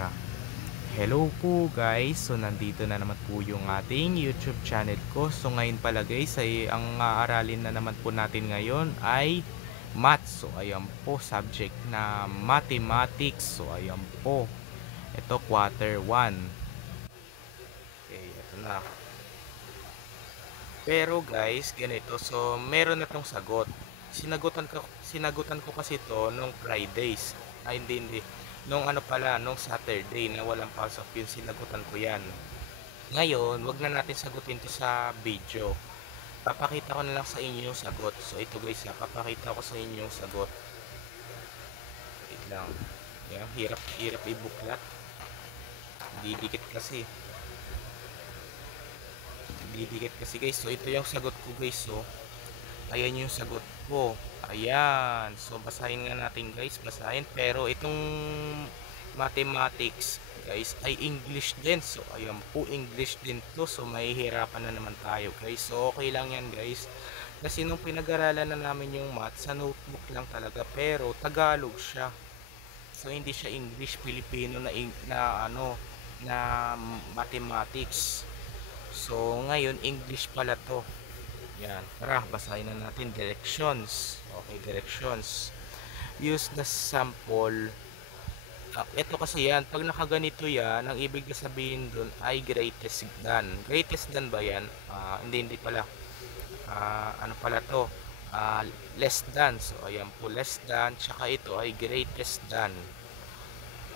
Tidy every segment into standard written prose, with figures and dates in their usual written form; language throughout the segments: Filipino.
Ah, Hello po guys, so nandito na naman po yung ating YouTube channel ko. So ngayon pala guys ay ang aaralin na naman po natin ngayon ay Maths. So ayan po, subject na Mathematics. So ayan po, ito quarter 1. Okay, ito na. Pero guys, ganito, so meron na tong sagot. Sinagutan ko kasi to nung Fridays. Ay hindi. Nung ano pala, nung Saturday na walang pasok yun, sinagutan ko yan. Ngayon, wag na natin sagutin to sa video. Papakita ko na lang sa inyo yung sagot. So ito guys, papakita ko sa inyo yung sagot. Wait lang. Yan, hirap ibuklat. Didikit kasi. Didikit kasi guys. So ito yung sagot ko guys. So ayan yung sagot ko. Ayan. So basahin nga natin guys. Basahin. Pero itong mathematics guys ay English din. So ayan po, English din to. So mahihirapan na naman tayo guys. So okay lang yan guys. Kasi nung pinag-aralan na namin yung math, sa notebook lang talaga. Pero Tagalog siya. So hindi siya English, Filipino na ano na mathematics. So ngayon English pala to. Yan. Tara, basahin na natin directions. Okay, directions. Use the sample. Ito kasi yan, pag nakaganito yan, ang ibig sabihin dun ay greatest than. Greatest than ba yan? Hindi pala. Ano pala to? Less than. So, ayan po, less than. Tsaka ito ay greatest than.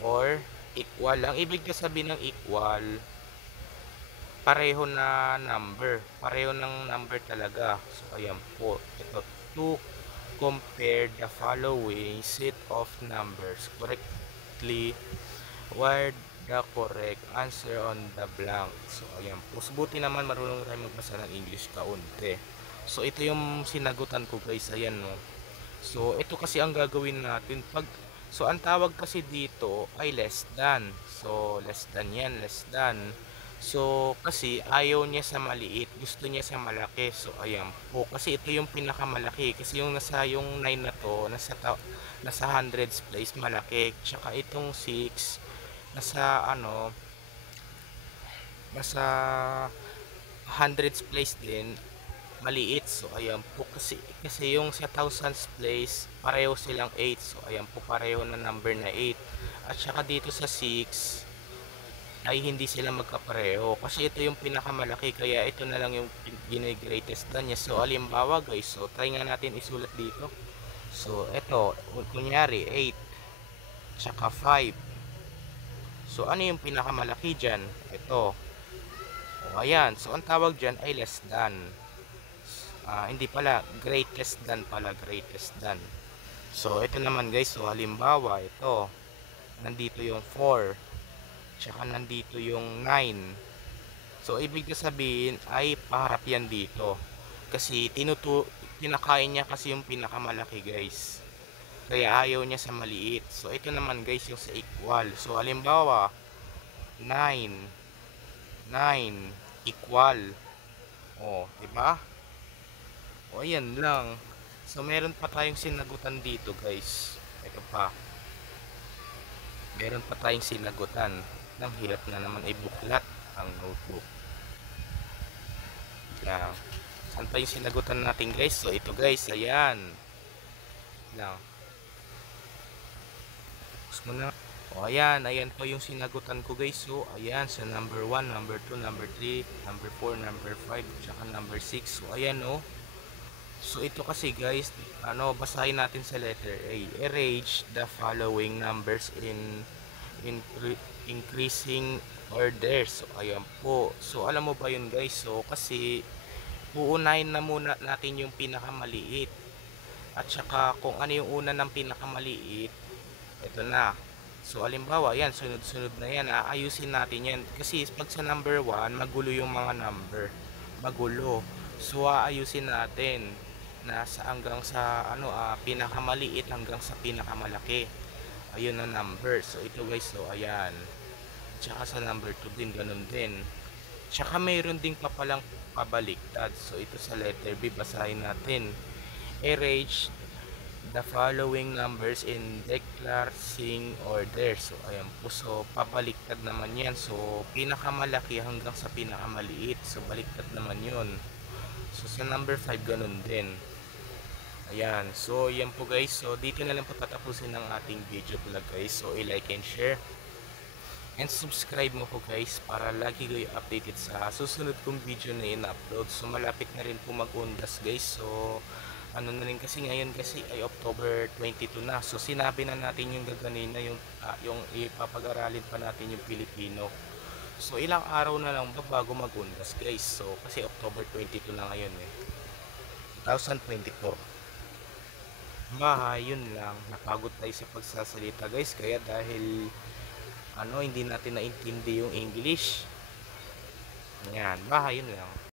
Or equal. Ang ibig sabihin ng equal, pareho na number. Pareho ng number talaga. So, ayan po. Ito, to compare the following set of numbers correctly where the correct answer on the blank. So, ayan po. Buti naman marunong tayo magbasa ng English kaunti. So, ito yung sinagutan ko guys. Ayan no. So, ito kasi ang gagawin natin. So, ang tawag kasi dito ay less than. So, less than yan. Less than. So, kasi ayaw niya sa maliit, gusto niya sa malaki. So, ayan po. Kasi ito yung pinakamalaki. Kasi yung yung 9 na to, nasa hundreds place, malaki. Tsaka itong 6, nasa ano, nasa hundreds place din, maliit. So, ayan po. Kasi yung sa thousands place, pareho silang 8. So, ayan po, pareho na number na 8. At saka dito sa 6, ay hindi sila magkapareho kasi ito yung pinakamalaki kaya ito na lang yung gine-greatest than niya. So halimbawa guys, so try nga natin isulat dito. So ito, kunyari 8 tsaka 5. So ano yung pinakamalaki dyan? Ito. O ayan, so ang tawag dyan ay less than. Hindi pala, greatest than pala, greatest than. So ito naman guys, so halimbawa ito, nandito yung 4 tsaka nandito yung 9. So, ibig sabihin ay paharap yan dito. Kasi kinakain niya kasi yung pinakamalaki guys. Kaya ayaw niya sa maliit. So, ito naman guys yung sa equal. So, halimbawa, 9. 9 equal. O, diba? O, ayan lang. So, meron pa tayong sinagutan dito guys. Ito pa. Meron pa tayong sinagutan. Ang hirap na naman ibuklat ang notebook. Lang. Saan pa yung sinagutan natin guys? So ito guys, ayan. Lang. Tapos mo na. O ayan, ayan pa yung sinagutan ko guys. So ayan, sa number 1, number 2, number 3, number 4, number 5, tsaka number 6. So ayan o. So ito kasi guys, basahin natin sa letter A. Arrange the following numbers in increasing order. So ayan po. So alam mo ba yun guys? So kasi uunahin na muna natin yung pinakamaliit. At saka kung ano yung una ng pinakamaliit, ito na. So halimbawa, yan, sunod-sunod na yan. Aayusin natin yan. Kasi pag sa number 1, magulo yung mga number. Magulo. So aayusin natin hanggang sa pinakamaliit hanggang sa pinakamalaki. Ayun ang number. So ito guys, so ayan. Tsaka sa number 2 din, ganun din. Tsaka mayroon din pa palang pabaliktad. So ito sa letter B, basahin natin. Arrange the following numbers in decreasing order. So, ayan po. So, pabaliktad naman yan. So, pinakamalaki hanggang sa pinakamaliit. So, baliktad naman yun. So, sa number 5, ganun din. Ayan. So, yan po guys. So, dito na lang po tatapusin ng ating video vlog guys. So, i-like and share. And subscribe mo po guys para lagi kayo updated sa susunod kong video na in-upload. So malapit na rin po mag-undas guys. So ano na rin kasi ngayon kasi ay October 22 na. So sinabi na natin yung gaganina yung ipapag-aralin pa natin yung Pilipino. So ilang araw na lang ba bago mag-undas guys. So kasi October 22 na ngayon 2024. Yun lang. Napagod tayo sa pagsasalita guys. Kaya dahil hindi natin naintindi yung English. Yan, yun lang.